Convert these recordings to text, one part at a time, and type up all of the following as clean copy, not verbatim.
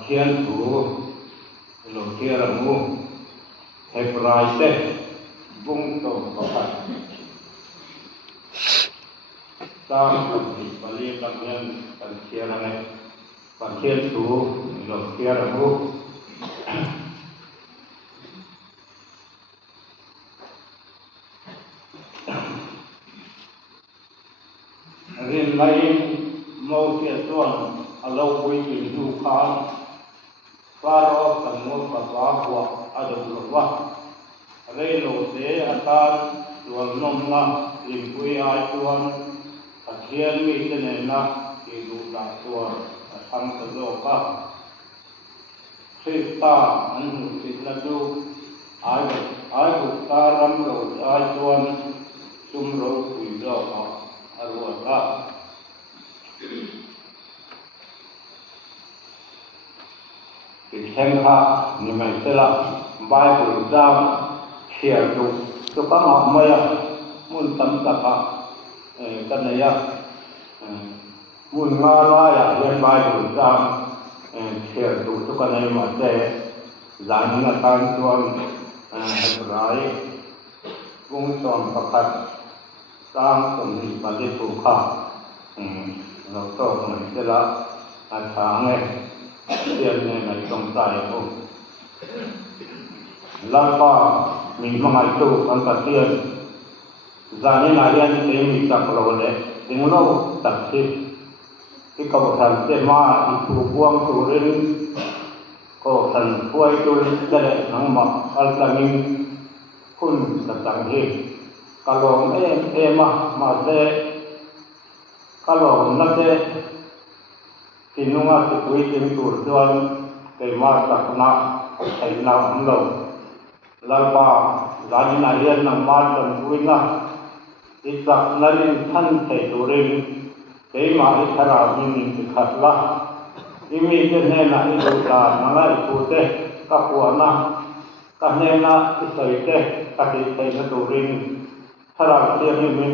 Pakian tu lokira mu hebraite bung to pakat tam di bali kamian pakian ne pakian tu lokira mu rin lain mau kia tuan alau kui ki du khan faro kamu papa buat ada berubah relo de akan tuan nomna limpui ai tuan akian mi tenena ki du da tuan asam kedoka Krista anu kitladu ai buktaram ro ai tuan sumro kui doka arwata Khenha ni mai sela Bible jam share to kama maya mun tam taka kanaya mun ngala ya yan Bible jam share to kanaya ma se zanina tan tuan Hebrai kung tuan pakat sang tum bali tukha lo to mai sela athang Tiada yang trong tay aku. Lapa memang itu angkat tiada. Zani narian ini tak perlu deh. Dengono tak sih. Jika bukan tema itu buang turun, kau kan buai turun dari nama al-kamin pun datang he. Kalau emah masih kalau nanti Tinunga tikui timtur tuan kema takna kaina umlo lapa lani narian nang matan kuina isak narin than thai turin kema ithara min tikhatla imi tenena iduta nanga ikute kapuana kahnena isoite kati thai turin thara tiami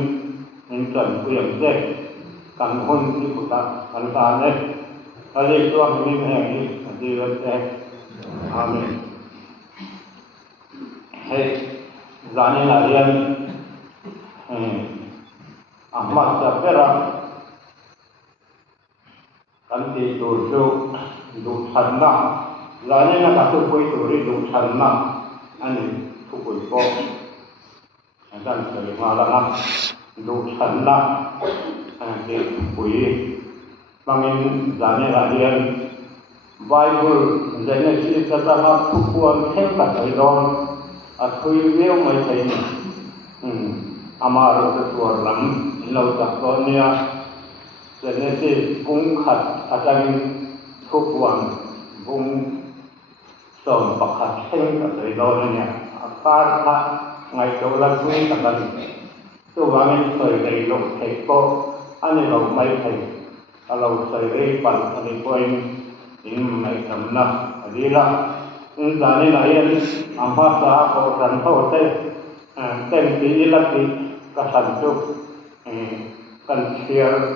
min chan kuyam te kan hun ibuta kan ne Kali tuan ini menyanyi di wajah, amin. Hey, zani narian, Ahmad Sapera, kanti turju duthana, zani nak atu koi turi duthana, ani tukoi po, dan selimala duthana, ani koi. Mangin zane radian Bible Genesis kata tukuan hebat idon atui view mai thai amar tuar lam lau takonia Genesis bung khat atang tukuan bung som pakhat hebat idon nya akar kha ngai do la sui takan tu wangin soi dei lo thai ko ani lo mai thai Kalau saya pan ani poin ini mengenai kamna adila zani narian amma sa ko ran ho te tem ti ilati kasan tu kan share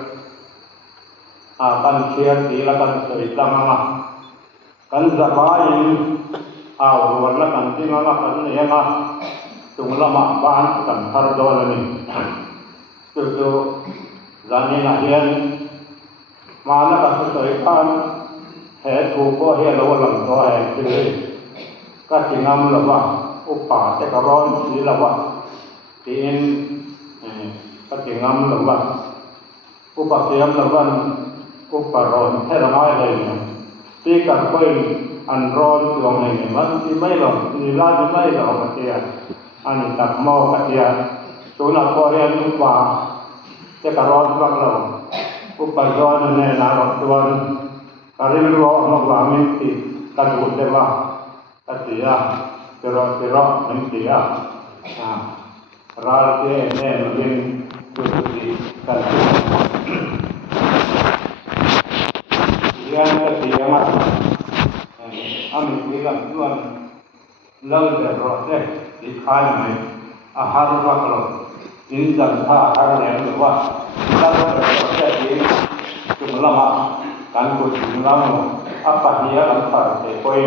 ti la kan soi tamama kan zabain warna kan ti mama kan yama tungulama ban kan hardolani tu zani narian Mana kasus soikan, tubuh lawan langkah kasingam lawan, upah tekaron si lawan, tin kasingam lawan, upah siam lawan, upah ron ramai lainnya. Si karpoin anron tuang ini, man si mailong, nilai mailong katia, ani tak mau katia, tuna korean upah tekaron lawan. Upajon ne narok tuan karim ro magwamin ti kadut dewa katia pero mentia ral ke ne mungkin tuti kalku yang ketiga mas amin bilang tuan lau de rose dikai mai ahar baklo insan tha ahar ne wa kalau terjadi cuma lama กันกุศลเราอัปปะเนียกันผ่านไปคอย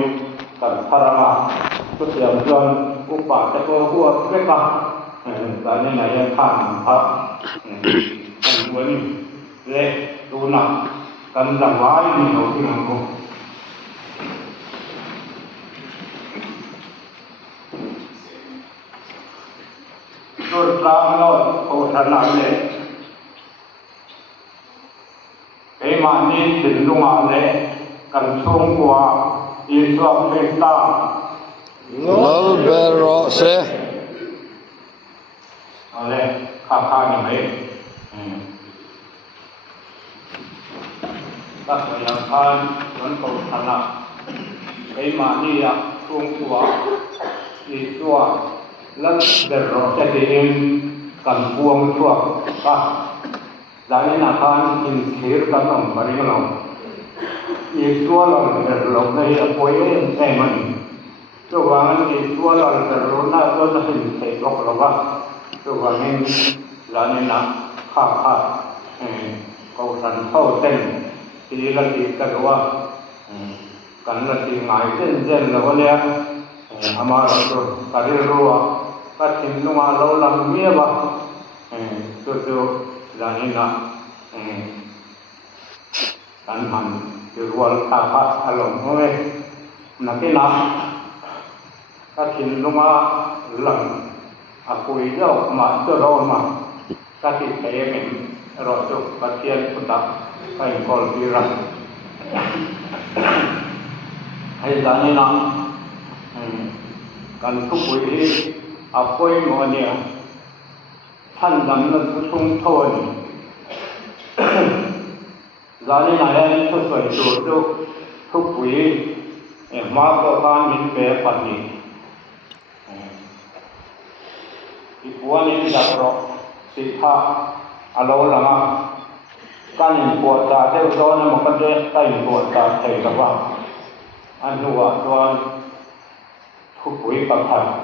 กันพารามาทุกอย่างจนอุปาจะก็หัวเล็กละตอนนี้ไหนยังผ่านพระวันนี้เละดูหนักกันดังไว้มีเราที่มันก็โดยพระโนดโพธนาเลยไอ้มานี่ถึงลงมาเลยกันช่วงกว่าอีสวบเฟต้าโนเบโรเซอะไรข้านี่ไหมตัดไปยังทานนั้นโพธนาไอ้มานี่อะช่วงกว่าอีสวบแล้วเดี๋ยวเราจะได้เห็นกันพวงช่วงป่ะดังนั้นอาการอินเทอร์กันต้องบริโภคอีกส่วนเราเดี๋ยวเราไม่ได้ป่วยเองมันตัวว่าอีกส่วนเราเดี๋ยวเราหน้าตัวจะเป็นเศษโลกเราว่าตัวว่านี้ดังนั้นข้าเขาสั่งเข้าเต้นทีละทีก็ว่ากันละทีง่ายเส้นเราเนี่ยอามาเราตัวการเรียนรู้ก็ทิ้งลงมาเราลำเมียบ้าตัวดังนั้นการหันคือวัลตาพัดอารมณ์เลยนักที่นับก็ทิ้งลงมาหลังอากุยเจ้ามาเจ้าเรามาก็ทิ้งไปเองเราจะปฏิเสธพุทธะไปกอลปีรังให้ดังนั้นการทุกวิธีอากุยมันเนี่ยท่านดำเนินทุกทวนจานี่นายทุกส่วนตัวทุกวิมาประการมินเปรปันนี้อีกวันนี้จะรอสิทธาอารมณ์ละมาการยินปวดตาเท่าโซนมันก็จะได้ปวดตาเท่ากับว่าอันนู้ว่าตัวทุกวิปัสสนา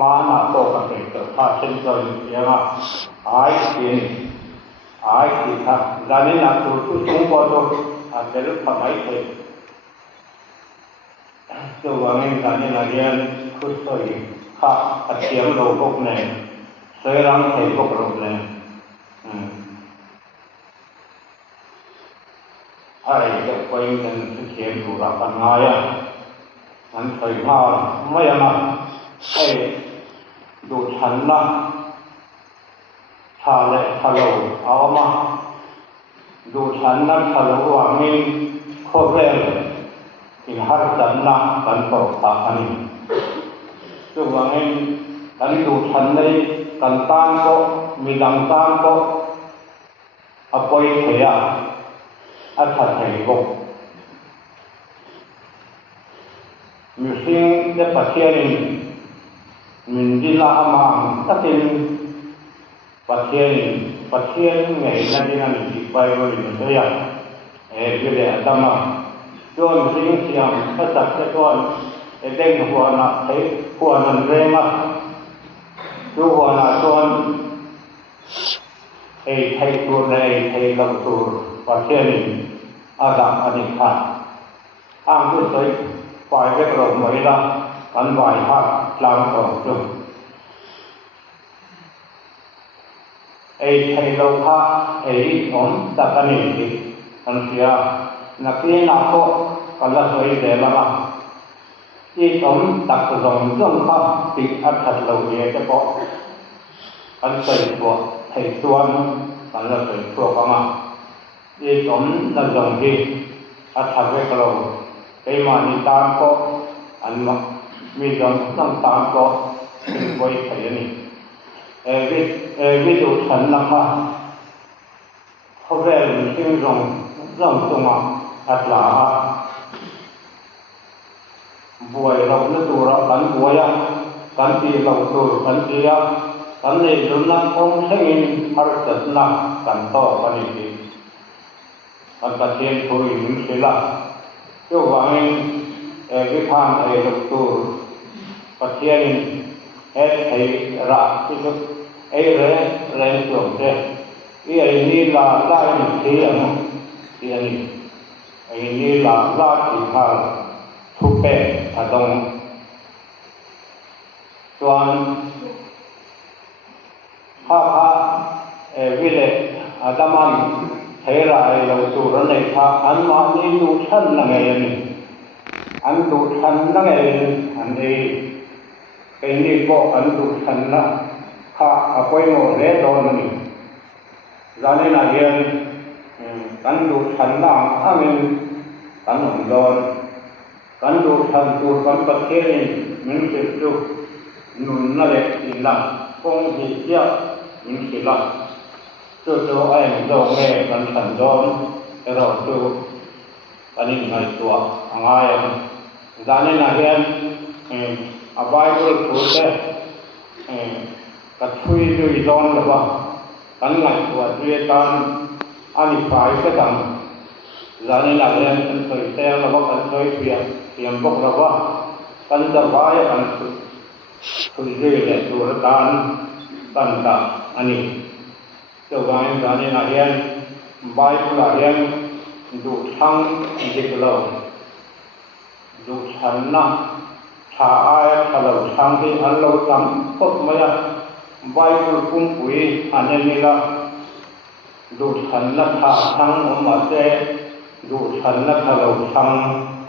มาหน้าโตกันเป็นตัวท่าเช่นเดิมยังไงไอ้กินไอ้กินท่าดังนั้นนะตัวทุกชั่วโมงตัวอาจจะรู้ทำไมเถอะตัวว่าไม่ดังนั้นนะเรียนคุยตัวข้าอัดเสียงโลกพวกนี้เสรังเทพวกเราเนี่ยอะไรจะไปกันเขียนดูรักกันง่ายนั้นเคยมาไม่ยังไงให้ดูฉันนะชาเลชาโลเอามาดูฉันนะชาโลว่ามีโคเรลอินฮาร์สันนะกันต่อตาอันนี้ซึ่งว่าไงกันดูฉันได้กันตามก็มีดังตามก็อภัยเสียอัศจรรย์ก็มีสิ่งที่ประเทศนี้มันดีละมากแต่ที่ประเทศไงนั่นที่นั่นที่ไปวันนี้มันจะเรื่องอะไรมาจนสิ่งที่มันภาษาเจ้าเด็กหัวหน้าเทหัวนั่นเรื่องมาดูหัวหน้าจนไทยตัวในไทยลำตัวประเทศนี้อาดัมอนิขาอ้างด้วยใจฝ่ายเล็กเราไม่ละกันไหวภาคกลางต่อจุดไอ้ไทยเราพาไอ้ผมตะกันนี่กันเสียนักเรียนนักก็กันละสวยเดลละที่ผมตักตรงจ้องข้าติดอัฐเราเดียจะพอกันใส่ตัวไทยตัวกันละใส่ตัวก็มาที่ผมนั่งตรงที่อัฐเวกเราไอ้มานิตามก็อันมีจงต้องตามก็เป็นไว้ไทยนี่วิดูฉันนะคะเขาเรียนซึ่งเรื่องตรงอัตลาบวยเราเนื้อตัวเรากันบวยกันตีเราตัวกันตีกันในรุ่นนั้นคงเช่นฮาร์ดนะกันต่อกันอีกกันตัดเชียนตัวอินเสละเจ้าว่าวิพากษ์เราตัวประเทศนี้รักที่สุดเรื่องส่วนเดียวนี่ลาได้ที่อันนี้ ini la hal thupe adong tuan ha vile adaman thera lo tu ran tha an ma ni lu than na ngai ni an lu than na ngai an ei cái ni bo an lu than na kha apoi mo le don ni zane na hian kan lu than na amin kan hom don kan lu than tu kan pa khe min se tu nun na le tin la kong hi sia min se la cho ai do nghe kan than don ero tu ani ngai tua angai zane na hian a bible tu te ka thui tu I don la ba kan ngai tua tu tan ani fai se dang zane na hian kan soi se la ba kan soi pia tiam bok la ba kan da ba ya kan thui le tu ra tan tan ta ani cho gai zane na hian bible la hian du thang dik lo du than na tha ai tha lo thang hi an lo tam pok ma ya bible kum pui an ni la du than na tha thang ma se du than na tha lo thang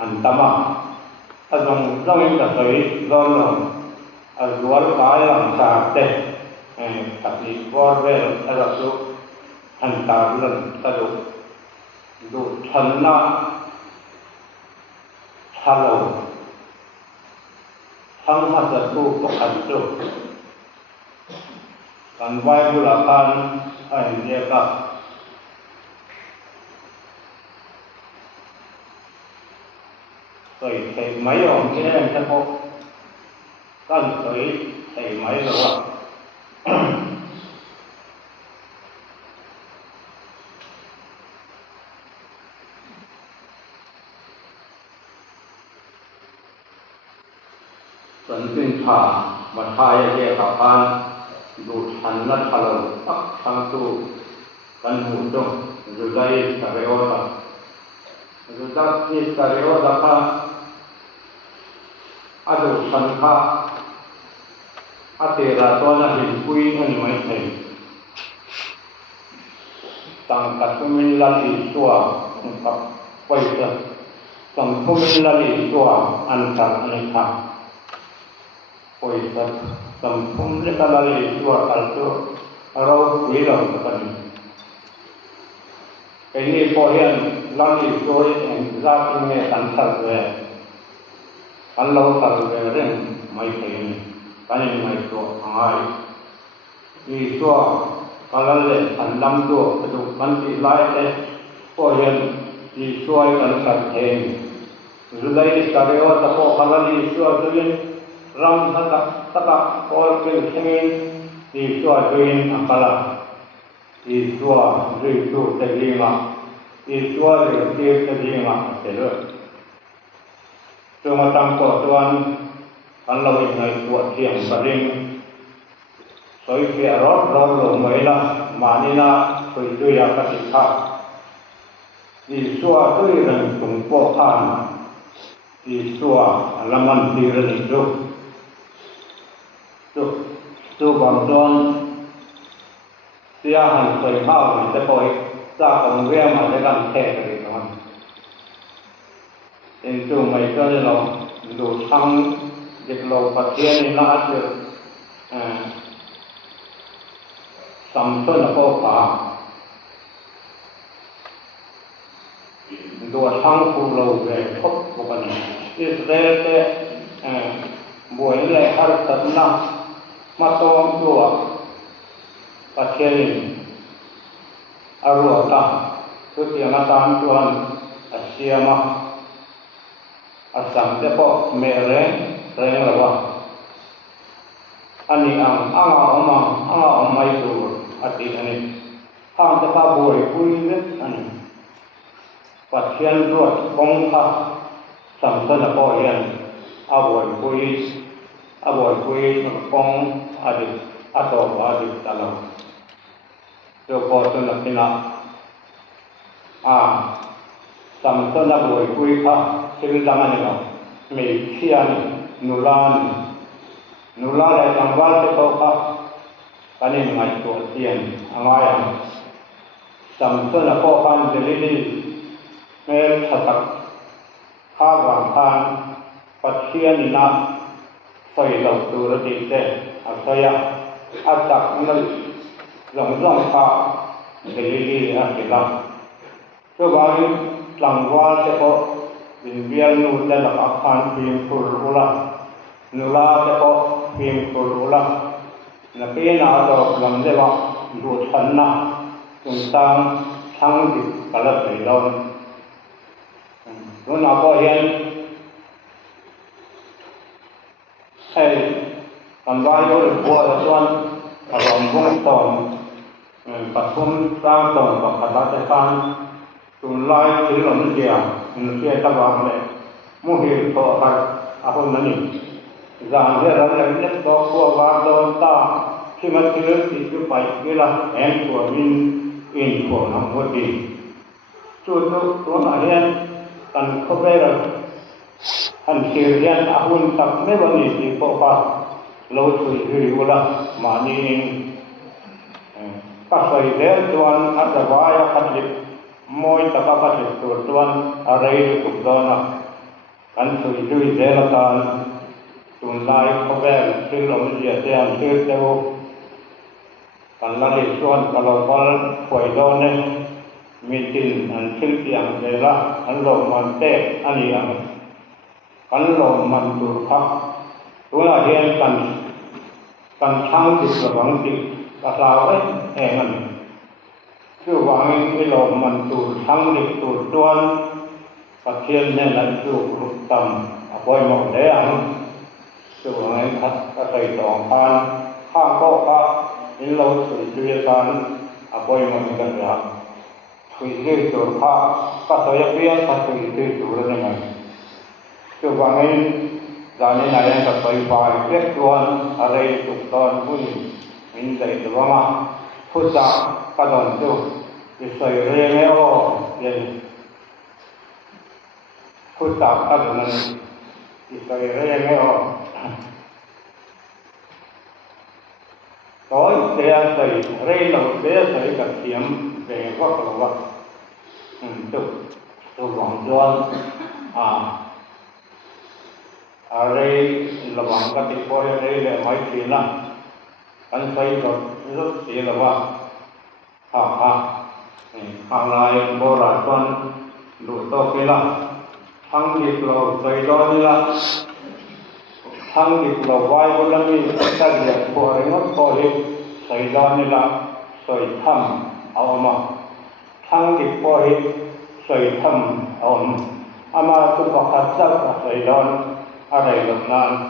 an tama adong dong ka soi don lo al dual kai lang sa te tak ni bor ve ala su an ta lan ta du than na tha lo thang ha sa tu ko kan tu kan bible akan ai dia ka soi thei mai om ni em ta ko kan soi thei mai lo wa tuần tuyên thả và thay cái khả quan đủ thành là thà lâu tắc sang tu căn hữu trong rồi đây cả cái ô ta rồi ta khi cả cái ô ta ha đủ thành ha tiền là tôi là hình quy anh mấy thầy tăng cả số mình là lý xua các quay trở tăng số mình là lý xua ăn tăng anh thà koi sat sampum le kalale suwa kalto arau wilam kapani ini pohian lali soi en zat me kansar ve allo sar ve ren mai kaini kani mai to angai ni suwa kalale sanlam to adu kanti lai le pohian ni suai kansar hen zulai kareo tapo kalali suwa tuin ram taka or kel khengin ti suwa tuin akala ti suwa rui tu te linga ti suwa re ti te linga te lo tuma tam ko tuan kan lo ngai tu thiam saring soi fi rot lo mai la manina koi tu ya ka ti kha ti suwa tui ran tung po khan ti suwa laman ti ran tu tu bằng don tia hàng soi hao mình sẽ coi ra còn ve mà sẽ làm thế rồi các bạn nên tu mày cho nên là đủ thăng dịch lầu phát triển nên là được sắm xuân là có phá đủ thăng phụ lầu về khóc của bạn Israel thế buổi lễ har sat na matong tua pathianin arota tu tianga tan tuan asiama asam te po me reng lawa ani anga omai tu ati ani ham te pa boy pui ne ani pathian ruat kong tha samsana po yan aboy pui kong adik atau adik dalam tu po tu nak tina sầm sơn là buổi cuối khác trên rằng này nào mình khian nụ la lại làm văn cái câu khác cái này ngày tổ tiên anh ai sầm sơn là có fan để đi mẹ thật khá vàng khan phát khian na xây đầu từ đó đi thế xây chắc nó rộng khá để đi ăn cái nào cho bà đi làm văn cái câu bình biên nụ để là các fan phim phù la nụ la cái câu phim phù la là cái nào đó làm thế nào đủ thân na chúng ta thăng được cả là phải đâu lúc nào có hiện hay làm vài đôi của là tuần làm công tòn bắt công sang tòn và cả đại phan chúng lai chỉ làm gì à những cái tác phẩm này mua hiện thọ hạt hôm nay rằng thế là nhất đó của vạn đồn ta khi mà chưa thì cứ phải cái là em của mình in của nó một gì chút nó là hiện cần không biết là anh kêu hiện ahun tập mấy vấn đề gì có phải lâu tuổi hủy là mà nên các thầy để tuan ada vaya kadip moi taka kadip tuan arai cũng đó là anh tuổi hủy để là tan tuần lai có vẻ trên lòng địa thế anh chưa theo kan la le chuan kalau wal khoi do ne meeting an thil tiang ve la an lo man te ani ang kan lo man tur kha tuna hian kan thang ti lo wang ti ka la ai eng an chu wang ni lo man tur thang ni tur tuan ka thian ne lan chu ru tam a poi mo de ang chu wang khat ka sai tong khan kha ko ka in lâu tuổi chưa san à bôi mà mình cần làm tuổi chưa tuổi pha các thời gian biết các tuổi chưa tuổi rồi này cho vàng ấy giờ này anh tập bài bài biết luôn ở đây chụp đòn vui mình dạy được mà phút giây các đòn chú thì sợi rê mèo liền phút giây các đòn này thì sợi rê mèo tối để xây rây đầu để xây các tiệm về quốc lộ từ vòng tròn rây là vòng các tiệm coi rây là mấy chuyện là anh xây rồi rất xí là vad hàng lại bồ ra con đủ to kia là thăng điệp lầu xây đó như là thăng điệp lầu vai của lâm mi ta điệp của ấy nó có hết xây đó như là xây thầm ảo mà thăng điệp của hết xây thầm ảo mà tôi có khát chắc là xây đó ở đây gặp nạn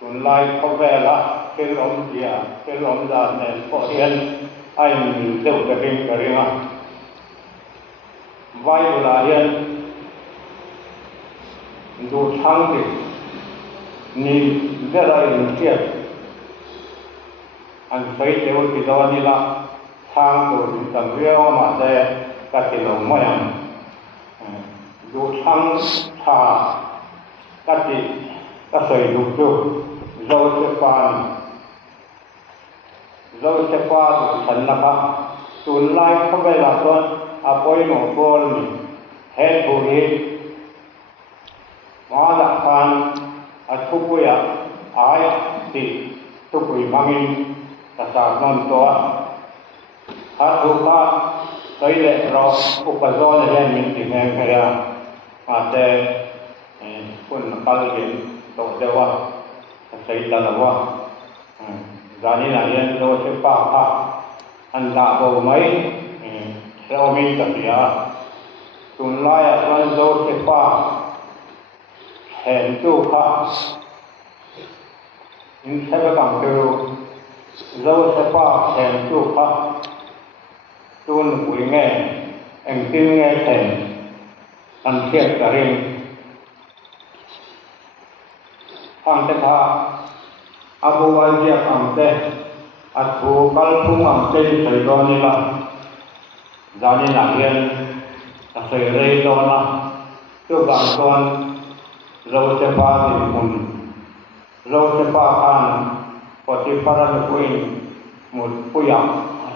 tuần lai có vẻ là cái lồng kia cái lồng ra này có hiện anh đều cái riêng vai là hiện đủ thăng điệp ni rất là nhiều anh thấy theo cái đó như là thang của tầng riêu mà sẽ các cái lồng mồi đủ thăng thà các sợi đủ đủ dâu sẽ qua đủ thành là các tuần lai không phải là tuần apoi một con hết thủ hết mà là fan thúc ya ai thì thúc mangin ta non to thúc cái lệ rồi upazon là mình thì nghe cái mà sẽ kun kal gen to dewa sai ta lawa zani na yen lo se pa an da bo mai theo mình tập ya tuần lai tuần lo se pa hẹn tu kha in sẽ bằng từ dâu sẽ qua hẹn tu kha tuần buổi nghe anh tin nghe hẹn anh thiệt cả riêng hàng thế tha abu wajib hàng thế atu kalpung hàng thế sợi đó như là giờ này là hiện เสรีตอนนะตัวบางตอนเราจะพาดิคุณเราจะพาอันปฏิภาณคุยหมดผู้ยัง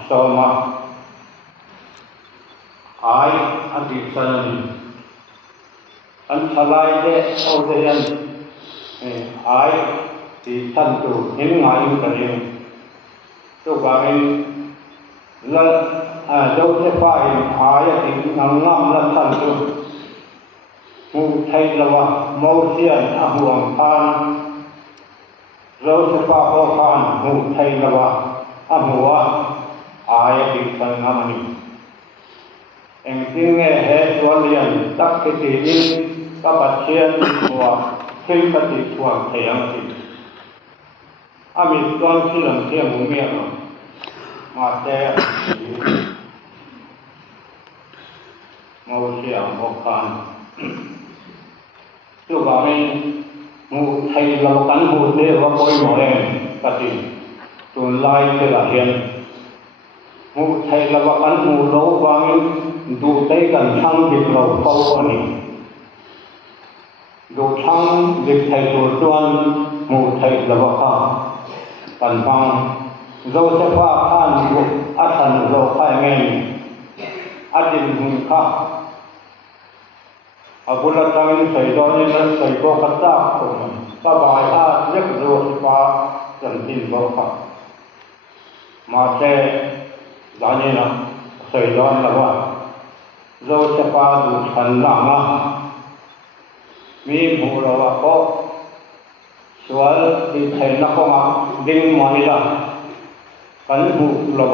สมาไออันที่สันอันทลายเดเอาเดียนไอที่ท่านตัวเห็นงานอยู่กันเองตัวบางแล้วเราจะพาไอที่งามและท่านตัวมูไทยละวะโมเสียนอาห่วงทานเราจะพาออกทานมูไทยละวะอาหัวไอที่สังอามันเองจริงไงเหตุส่วนเรียนตักกิติอินกับปัจเจียนตัวขึ้นปฏิส่วนเทียงสิอามีตอนที่หลังเที่ยงมุเมียมาแต่โมเสียงออกทานตัวบางทีมูไทยเรากันมูเดียวว่าคอยหมอเองปฏิส่วนลายเสือเห็นมูไทยเรากันมูโลบางดูได้กันช่างดิบเราเฝ้าอันนี้ดูช่างดิบไทยตัวส่วนมูไทยเราข้ากันฟังเราจะพาข้านบุอาชันเราข้าเงินอาดินหุนข้าอาบุรุษจังใส่ดอนนี่ใส่โบกัตตาคนป้าบายอาเล็กโดดป้าจันทินบอกข้ามาเช่จานี่นะใส่ดอนละว่าเราจะพาดูฉันหลังอ่ะมีหมู่เราก็ส่วนที่ไทยนักมาดึงมานี่ละกันหมู่เรา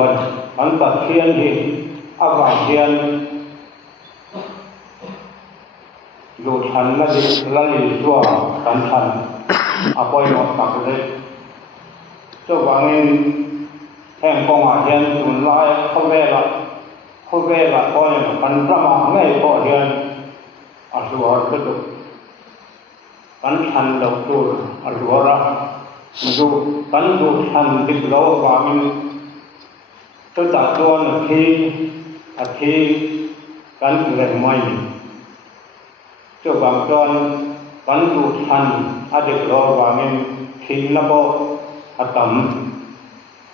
กันตัดเทียนที่อาบเทียนดูฉันละดิละลิชัวกันฉันอาปอยหมดตักเลยเจ้าบางทีแห่งกองอาเทียนสุนลายเข้าแว่ละเขาเวลาก็ยังกันประมาณไม่พอเดือนอาศัยก็ดูกันทันเราดูอาศัยละดูกันดูทันดิบเราบางตัวจัดตัวนึกที่กันเรื่องไม่เจ้าบางตอนกันดูทันอาดิบเราบางที่นับอาตม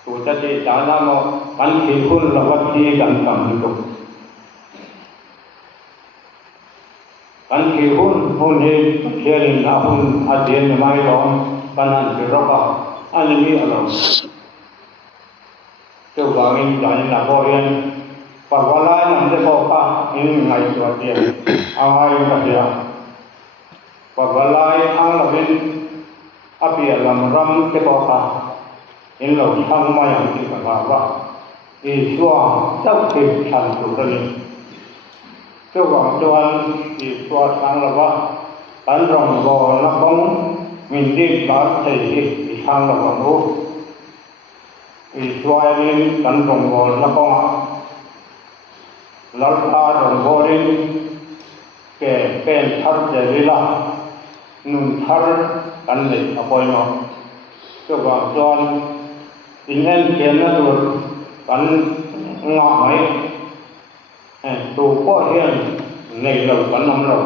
ตัวจะได้จานาโมกันที่คุณเราว่าที่กันกำลังกันที่คุณเห็นเทียนอาคุณอาเดียนไม่ร้องกันนั่นเป็นรบอันนี้อะไรเจ้าบางทีจานาโมเรียนปากว่าไล่นั่นจะบอกว่าอินไงตัวเดียวเอาไว้ก็เดียวปากว่าไล่ทั้งเราเป็นอาเปียลำรำจะบอกว่าเห็นเราทำมาอย่างที่กล่าวว่าอีช่วงเจ้าเก็บฉันสุดนี้เจ้าของจวนอีช่วงทางเราว่าการรำบ่อนักบงมินดีบาดเจ็บอีทางเราว่ารู้อีช่วงนี้การรำบ่อนักบงลัทธารำบ่อนี้แก่เป็นทัดเจริญละนุ่นทัดกันเลยอภัยเนาะเจ้าของจวนสิ่งนั้นเขียนนั่นตัวกันงอไหมตัวพ่อเฮียนในเรากันน้ำเรา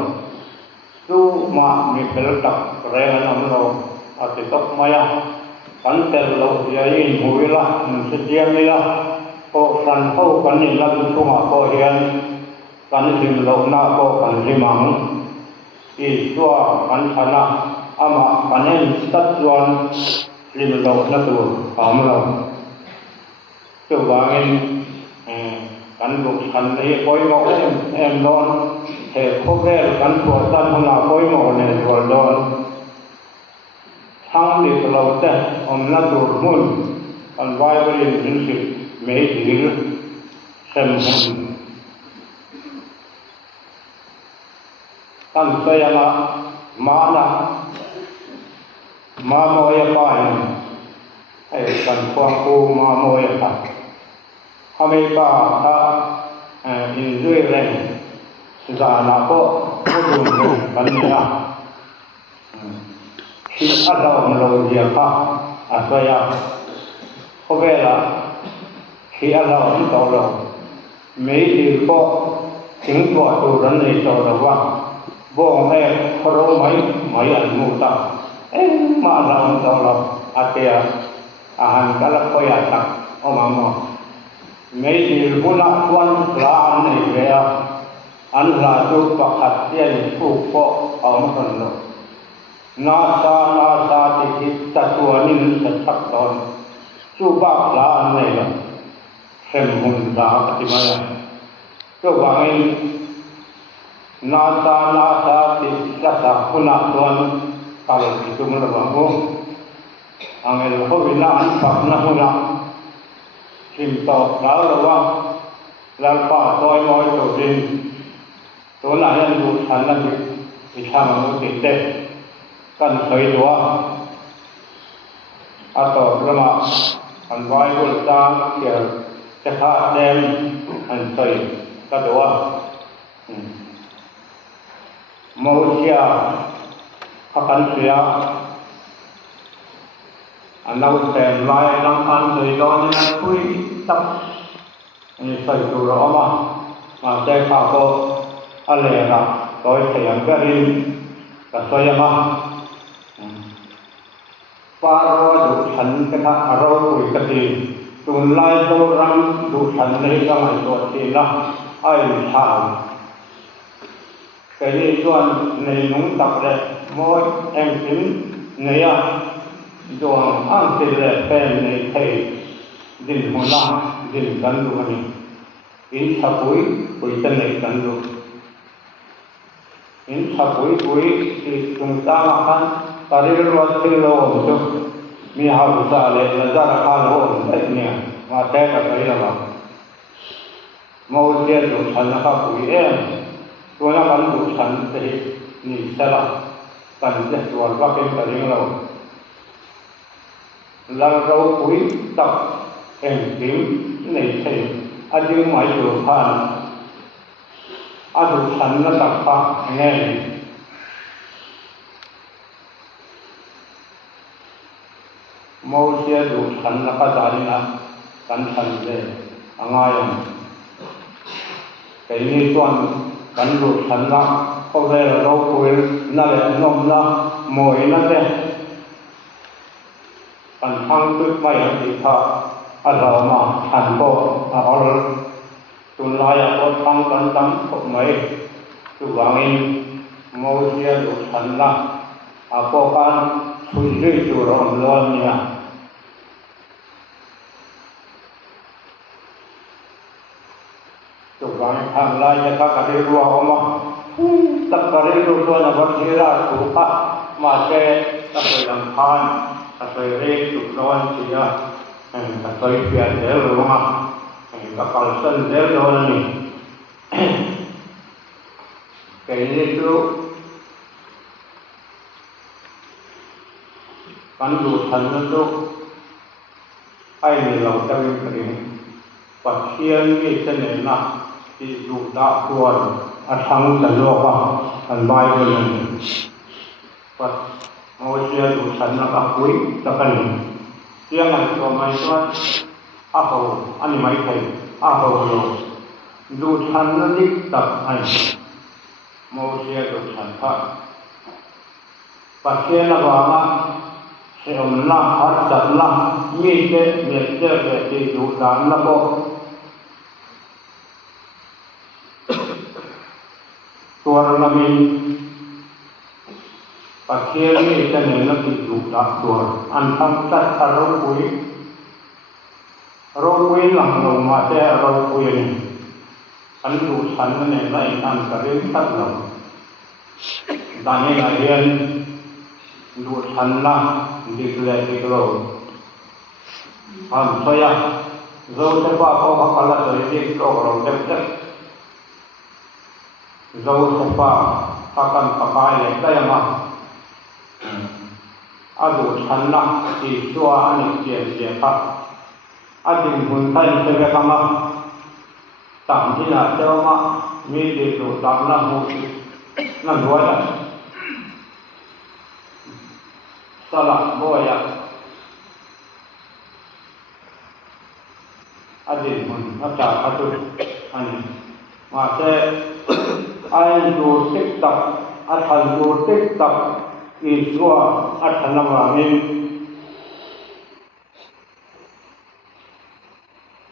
ดูมามีเป็นตักแรงน้ำเราอาจจะตกมากันแต่เราอย่ายินหูวิละมันเสียไม่ละก็สันเข้ากันนี่เราดูช่วงพ่อเฮียนกันถึงเราหน้าก็กันที่มังอีสัวกันชนะอามากันเองตัดส่วนริมเราหน้าตัวของเราเจ้าบางกันบุกฉันในคอยมองเอ็มนอนเหตุพบแรกกันสวดสั้นขณะคอยมองในสวดนอนทั้งที่เราแต่อมนาตัวมุ่นกันไว้บริเวณสิบเมตรหรือเซนตั้งใจละมานะมาโมยไปให้กันควงคูมาโมยไปทำให้ป้าถ้าอินด้วยแรงศึกษาหน้าก็ดูกันนี่นะคิดอะไรเราเดียวค่ะอาศัยเขาเวลาคิดอะไรต่อเราไม่ดีก็ ถึงตัวตัวนั้นในตัวเราว่าบ่งแม่พระไหมไม่อันมูตามาเราอาเตียอาหารกันละก็อยากตักเอามาหมดไม่ดีบุญควันลาในเวลาอันลาจุกประคัดเตียนผูกโปเอามาคนละนาซาติจิตตัวนี้สัจตอนจูบลาในละเส้นหุ่นดาปฏิมาก็ว่าไงนาซาติจัสคุณะตัวนั้นกาลที่ตุมันระวังโอ้อังเอลเขาวินาอันฝักนะหุ่นละชิมต่อแล้วระวังแล้วป่าต้อยมอยตัวดินตัวนั้นยังดูฉันนั่นที่ช่างมันติดเด็กกันเคยตัวอาต่อระมาอันไว้บนจางเกี่ยวจะขาดแดงอันเคยก็ตัวโมเชียขับกันเสียอันเราแต่งลายลังอันเคยตอนนี้คุยตับอันนี้ใส่ตัวเรามาใจข้าวก็อะไรนะตัวเสียงก็ริมก็สวยมากปาราดูฉันก็ถ้าเราคุยกันดีตุนลายตัวรังดูฉันในสมัยตัวที่ละไอ้ชาcái này toàn này nông tập đấy mỗi em tính này à toàn ăn thịt lợn phèn này thầy đình hồ la đình gắn luôn này in sắp cuối tân này gắn luôn in sắp cuối thì chúng ta mà ăn tari luar silo itu mi harus ada nazar kalau ini masa kita ini mau dia tu sana kuiตัวนั้นมันดูฉันจะนี่ใช่ละกันจะส่วนว่าเป็นอะไรเราเราคุยกับแห่งถิ่นในเทศอาจจะหมายถึงผ่านอาดูฉันนั่นตัดฟ้าแง่โมเสียดูฉันนักจารีนะกันฉันเลยง่ายแต่นี่ส่วนกันดูฉันละเขาเรียกเราคุยนั่นแหละนมละมวยนั่นแหละกันทั้งตึกไม่อย่างที่ท่าเรามาฉันก็เอาตุนลายก็ทั้งกันตั้งก็ไม่ตัวเองโมเสียดูฉันละอาพวกกันช่วยด้วยตัวเราล้วนเนี่ยตัวเราทำลายจะกัดรัวออกมาตักกระดิ่งตัวนั้นวันที่เราถูกมาเช็ดตักไปลำพานตักไปเรียกตุกนอนเสียตักไปเปลี่ยนเดี๋ยวลงมาตักกระสันเดี๋ยวโดนนี่แกนี่ดูกันดูฉันนั่นดูไอ้นี่เราจะเป็นกระดิ่งปัจเจียนมีเสน่ห์นะที่ดูดาตัวอาชังจะโลกอันใบเป็นปัจโมเสียดูฉันนักคุยตะกันเรื่องอันตัวไม่ชอบอาโหอันนี้ไม่ใช่อาโหโลดูฉันนั่นดิตับไอโมเสียดูฉันพระปัจเจียนละว่าเสียมละหัดจัดละมีเจเมียเจที่ดูดานละบ่ตัวเรามีปัจเจียนนี่จะเห็นนักติดดูดตัวอันทั้งจัดเราคุยหลังลงมาแต่เราคุยนี่อันดูฉันนั่นเองได้อันกระเด็นตัดเราดังนี้นะเรียนดูฉันละดิกเลยดิกเราอันสวยเราจะว่าเขาเขาละสวยดิกเราเด็กเราจะว่าอาการปากายได้ยังไงอาดูฉันละที่ชัวอันนี้เจียครับอาดินหุ่นไทยเสกกันมาต่างที่น่าเจ้ามามีเด็กดูตามละมุขนั่นด้วยสลับบ่อยอาดินหุ่นอาจารย์อาตุอันนี้ มาเช่ไอ้ดูติ๊กตักอัฐันดูติ๊กตักอีสัวอัฐันนมามิน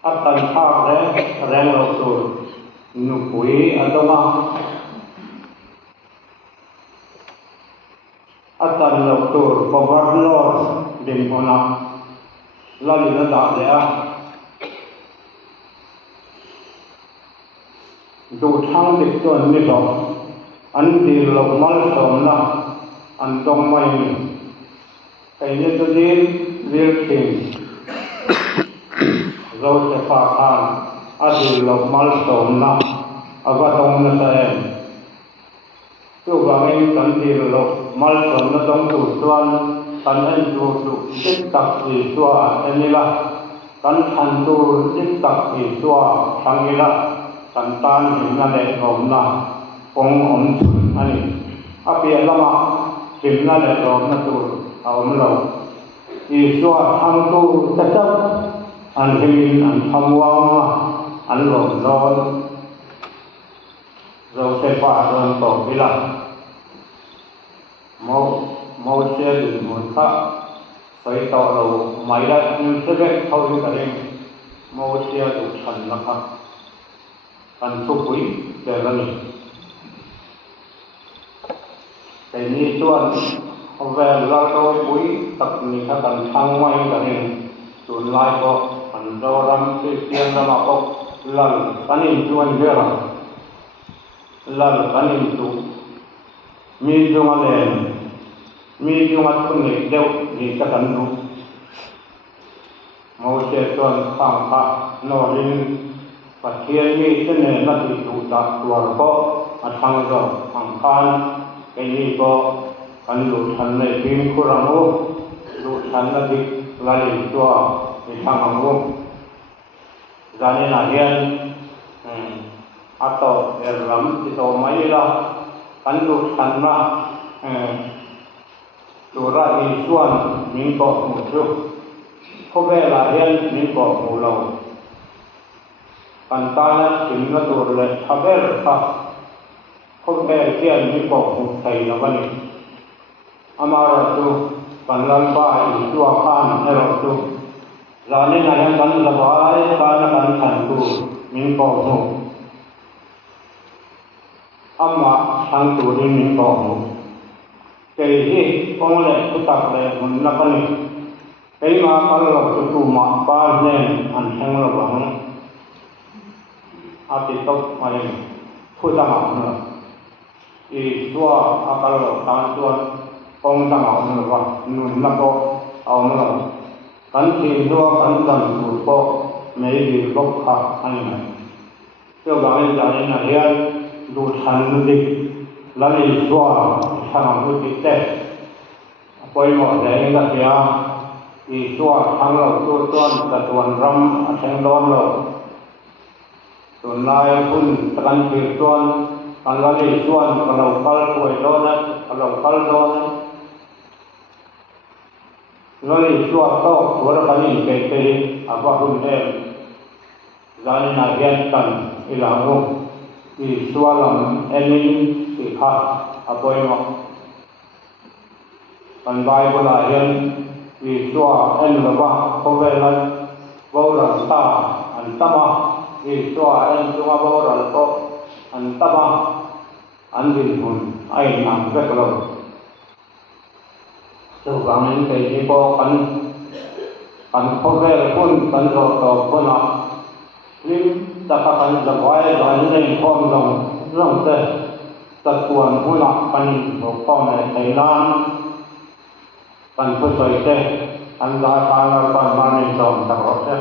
อัฐันภาพแรงเราสูดนุปุยอัตมาอัฐันเราสูดปวัตโนดินพนาลาลินดาเดียดูทางติดตัวนี้สองอันที่เราไม่สมนะอันต้องไม่ไอ้เนี่ยตัวนี้เรียกสิ่งเราจะฝากทานอันที่เราไม่สมนะอาว่าต้องนั่นเองตัวบางเองกันที่เราไม่สมนะต้องดูตัวกันเองดูติดตักอีตัวอันนี้ละกันทันดูติดตักอีตัวทางนี้ละกันตานหินนั่นเองผมนะองค์อมชุนอันนี้อาเปียละมาหินนั่นเองผมนะตัวเอาเราอีสัวทางตัวจะจับอันหินอันทำว่างอันหลงร้อนเราเสพาโดนตกไปละโมเสสมุนข้าไปต่อเราไม่ได้ยินเสียงเขาอยู่กันเองโมเสสถูกฉันนะครับอันทุกข์เดี๋ยวนี้แต่นี่ส่วนเวลาเราปุ้ยตักนี่ถ้ากันทางไว้กันเองส่วนลายก็อันเรารำเสียงเราก็ลัลกันนี่ส่วนเดียวลัลกันนี่ตัวมีจังหวะเลยมีจังหวะตรงนี้เดียวนี่จะกันดูโมเสสส่วนข้างข้านอรินปัจเจียมีเสน่ห์นักที่ดูจากตัวก็อัฐังก็อังคารไอ้นี่ก็อันดูทันในพิมคุรังโอดูทันนักที่ลาลิตัวในทางอังโอจานี่นาเรียนอัตโตเอรัมที่โตไม่ละอันดูทันมาตัวราอีส่วนมิงก็หมดแล้วเขาเวลาเรียนมิงก็หมดแล้วกันตาละถึงละตัวเลยทำเวลาเขาเวลเรียนมิงก็หมดใจแล้ววันนี้อามาราตุกันลันบ้าอีสัวข้านให้เราตุจานี่นายังกันละบายกันกันฉันตุมิงก็หมดอามาฉันตุนี่มิงก็หมดเกี่ยองเลยพุทธะเลยมันนับนี่เกี่ยมาคัลเราตุมาปาเนนอันแห่งเราบังอาทิตย์ตกมาเองพุทธะมาเนอะอีสัวอาคัลเราตานตัวองค์ธรรมเอาเนอะว่านุนนับก็เอาเนอะกันที่ตัวกันกันสุดก็ไม่ดีก็ขาดอันนี้เจ้าบางอย่างนี้นะเรียนดูทันดูดิแล้วอีสัวทำดูดิเต้ไปหมดเลยก็เสียอีสัวทางเราตัวกระตัวนรำแทงร้อนเราส่วนนายคุณตะกันเกิดตัวอันละอีสัวกับเราคัลป่วยร้อนนะกับเราคัลร้อนแล้วอีสัวโตตัวละกันนี่เกิดไปอาว่าคุณเองจานี่นาเรียนกันอีหลังรุ่งอีสัวลำเอ็นนี่อีข้าอาไปหมดกันใบโบราณเรียนอีสัวเอ็นแบบว่าเขาเวลาโบราณตาอันตมาอีสัวเอ็นตัวโบราณก็อันตมาอันดินหุ่นไอ้นางเวกเราเจ้าบางนั้นไปที่พอกันเขาเวลาคนกันรอต่อคนอ่ะลิ้นจะพากันจะไว้หลายในห้องลงเรื่องเต้ตะกวนหุ่นอ่ะกันหัวข้อในไทยล้านกันช่วยเต้อันลาปาลาปามาในตอนตลอดเต้